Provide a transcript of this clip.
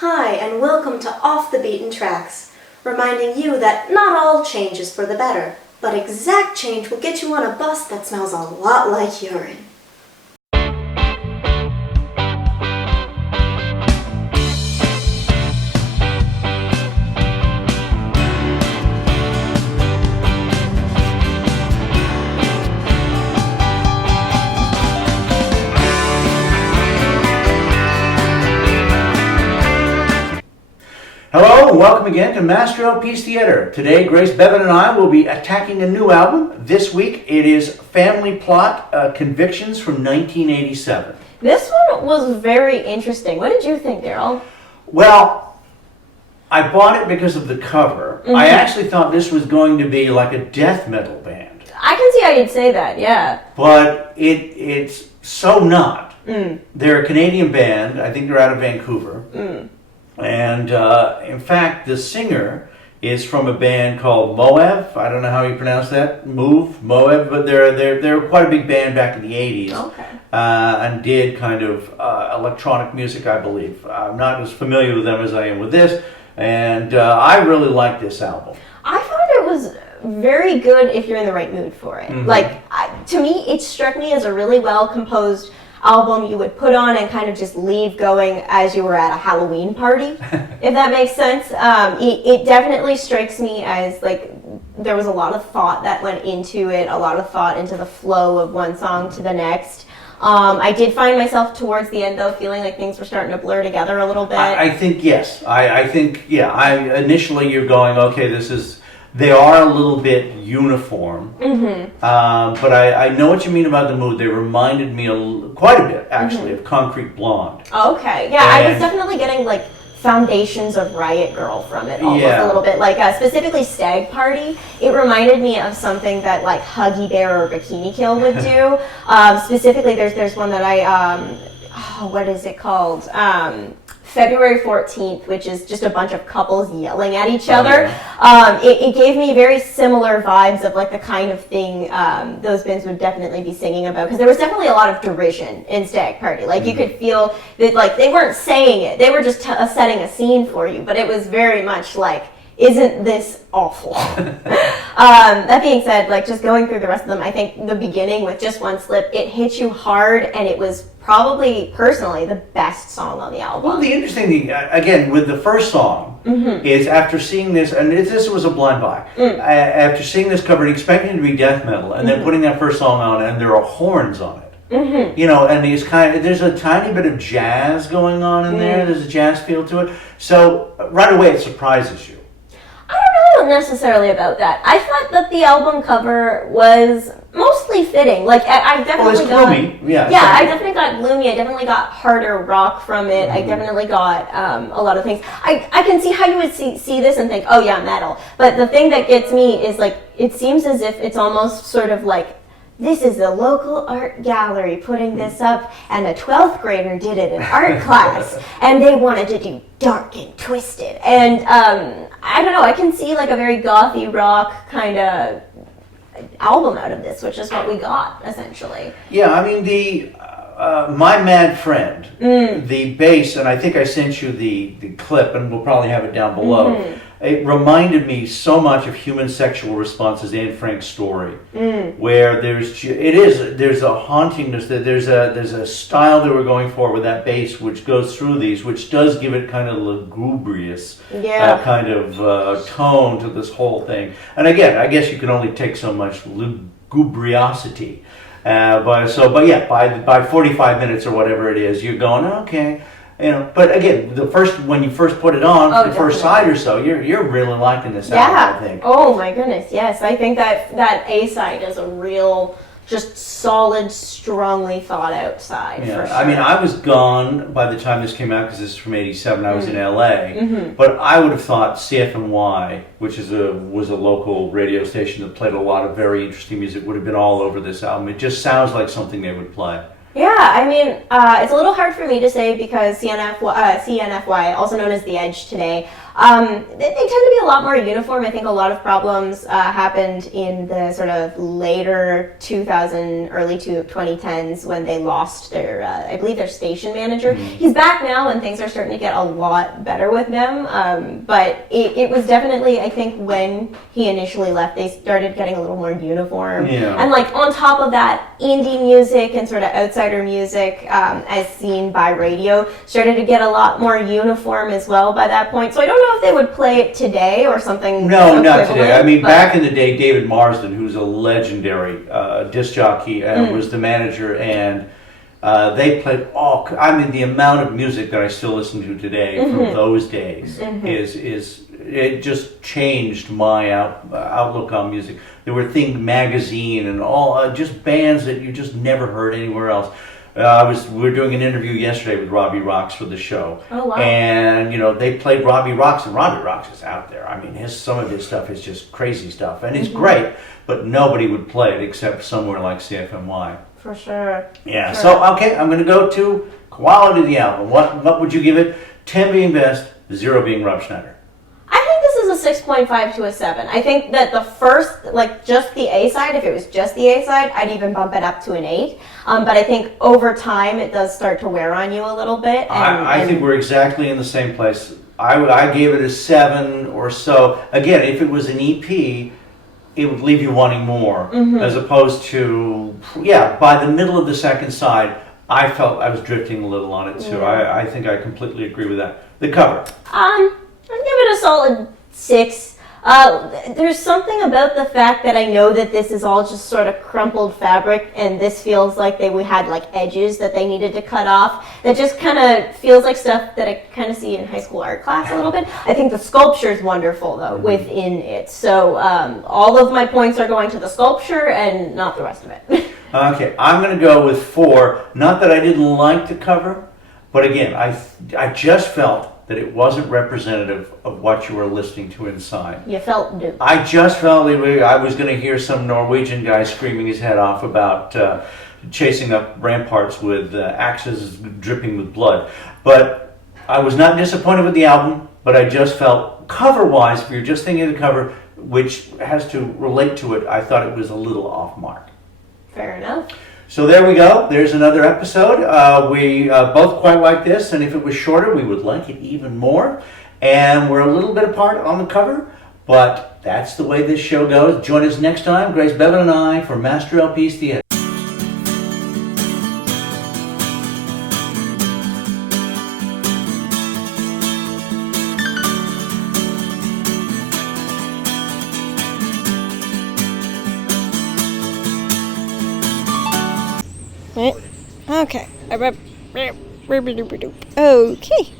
Hi, and welcome to Off the Beaten Tracks, reminding you that not all change is for the better, but exact change will get you on a bus that smells a lot like urine. Hello and welcome again to Masterpiece Theater. Today, Grace, Bevan, and I will be attacking a new album. This week, it is Family Plot Convictions from 1987. This one was very interesting. What did you think, Daryl? Well, I bought it because of the cover. I actually thought this was going to be like a death metal band. I can see how you'd say that, yeah. But it's so not. They're a Canadian band. I think they're out of Vancouver. And in fact, the singer is from a band called Moab. I don't know how you pronounce that. Moab, but they're quite a big band back in the 80s. Okay. And did kind of electronic music, I believe. I'm not as familiar with them as I am with this, and I really like this album. I thought it was very good if you're in the right mood for it. To me, it struck me as a really well composed album you would put on and kind of just leave going as you were at a Halloween party, if that makes sense. It definitely strikes me as like there was a lot of thought that went into it, a lot of thought into the flow of one song to the next. I did find myself towards the end though feeling like things were starting to blur together a little bit. I think yes. I think initially you're going, okay, they are a little bit uniform, but I know what you mean about the mood. They reminded me quite a bit, actually, of Concrete Blonde. Okay, yeah, I was definitely getting like foundations of Riot Girl from it, almost a little bit. Like specifically Stag Party, it reminded me of something that like Huggy Bear or Bikini Kill would do. Specifically, there's one that what is it called? February 14th, which is just a bunch of couples yelling at each other. It gave me very similar vibes of like the kind of thing those bands would definitely be singing about, because there was definitely a lot of derision in Stag Party. Like you could feel that like they weren't saying it, they were just setting a scene for you, but it was very much like, isn't this awful? That being said, like just going through the rest of them, I think the beginning with Just One Slip, it hit you hard, and it was probably, personally, the best song on the album. Well, the interesting thing, again, with the first song, is after seeing this, and this was a blind buy, after seeing this cover and expecting it to be death metal, and then putting that first song on, and there are horns on it. You know, and there's a tiny bit of jazz going on in there. There's a jazz feel to it. So right away it surprises you. I don't know necessarily about that. I thought that the album cover was mostly fitting. Like I definitely got gloomy. I definitely got gloomy. I definitely got harder rock from it. I definitely got a lot of things. I can see how you would see this and think, oh yeah, metal. But the thing that gets me is like it seems as if it's almost sort of like, this is the local art gallery putting this up, and a 12th grader did it in art class, and they wanted to do dark and twisted. And I don't know, I can see like a very gothy rock kind of album out of this, which is what we got, essentially. Yeah, I mean, the My Mad Friend, the bass, and I think I sent you the clip, and we'll probably have it down below. It reminded me so much of Human Sexual Response's Anne Frank's story, where there's a hauntingness, that there's a style that we're going for with that bass, which goes through these, which does give it kind of lugubrious kind of tone to this whole thing. And again, I guess you can only take so much lugubriosity, but by 45 minutes or whatever it is, you're going, okay. You know, but again, when you first put it on, the first side or so, you're really liking this album, I think. Oh my goodness, yes. I think that A side is a real, just solid, strongly thought out side. Yeah, for sure. I mean, I was gone by the time this came out because this is from '87. I was in LA, but I would have thought CFNY, which was a local radio station that played a lot of very interesting music, would have been all over this album. It just sounds like something they would play. Yeah, I mean, it's a little hard for me to say because CNFY, also known as The Edge today, They tend to be a lot more uniform. I think a lot of problems happened in the sort of later 2000, early 2010s when they lost their, I believe, their station manager. He's back now, and things are starting to get a lot better with them. But it was definitely, I think, when he initially left, they started getting a little more uniform. Yeah. And like on top of that, indie music and sort of outsider music, as seen by radio, started to get a lot more uniform as well by that point. So I don't know if they would play it today or something. No, not today. I mean, back in the day, David Marsden, who's a legendary disc jockey, was the manager, and they played the amount of music that I still listen to today from those days is it just changed my outlook on music. There were Thing Magazine and all just bands that you just never heard anywhere else. We were doing an interview yesterday with Robbie Rocks for the show. Oh, wow. And, they played Robbie Rocks, and Robbie Rocks is out there. I mean, some of his stuff is just crazy stuff, and it's great, but nobody would play it except somewhere like CFMY. For sure. Yeah, Sure. so, okay, I'm going to go to quality of the album. What would you give it? 10 being best, 0 being Rob Schneider. I think this is a 6.5 to a 7. I think that the first, like just the A-side, if it was just the A-side, I'd even bump it up to an 8. But I think over time it does start to wear on you a little bit. I think we're exactly in the same place. I gave it a 7 or so. Again, if it was an EP, it would leave you wanting more, as opposed to, by the middle of the second side, I felt I was drifting a little on it too. I think I completely agree with that. The cover. I'd give it a solid 6. There's something about the fact that I know that this is all just sort of crumpled fabric, and this feels like we had like edges that they needed to cut off. That just kind of feels like stuff that I kind of see in high school art class a little bit. I think the sculpture is wonderful though within it. So all of my points are going to the sculpture and not the rest of it. Okay, I'm going to go with 4. Not that I didn't like the cover, but again, I just felt that it wasn't representative of what you were listening to inside. You felt duped. I just felt I was going to hear some Norwegian guy screaming his head off about chasing up ramparts with axes dripping with blood. But I was not disappointed with the album, but I just felt cover-wise, if you're just thinking of the cover, which has to relate to it, I thought it was a little off mark. Fair enough. So there we go. There's another episode. We both quite like this, and if it was shorter, we would like it even more. And we're a little bit apart on the cover, but that's the way this show goes. Join us next time, Grace, Bevan, and I, for Master LP's Theater. Right. Okay. Okay.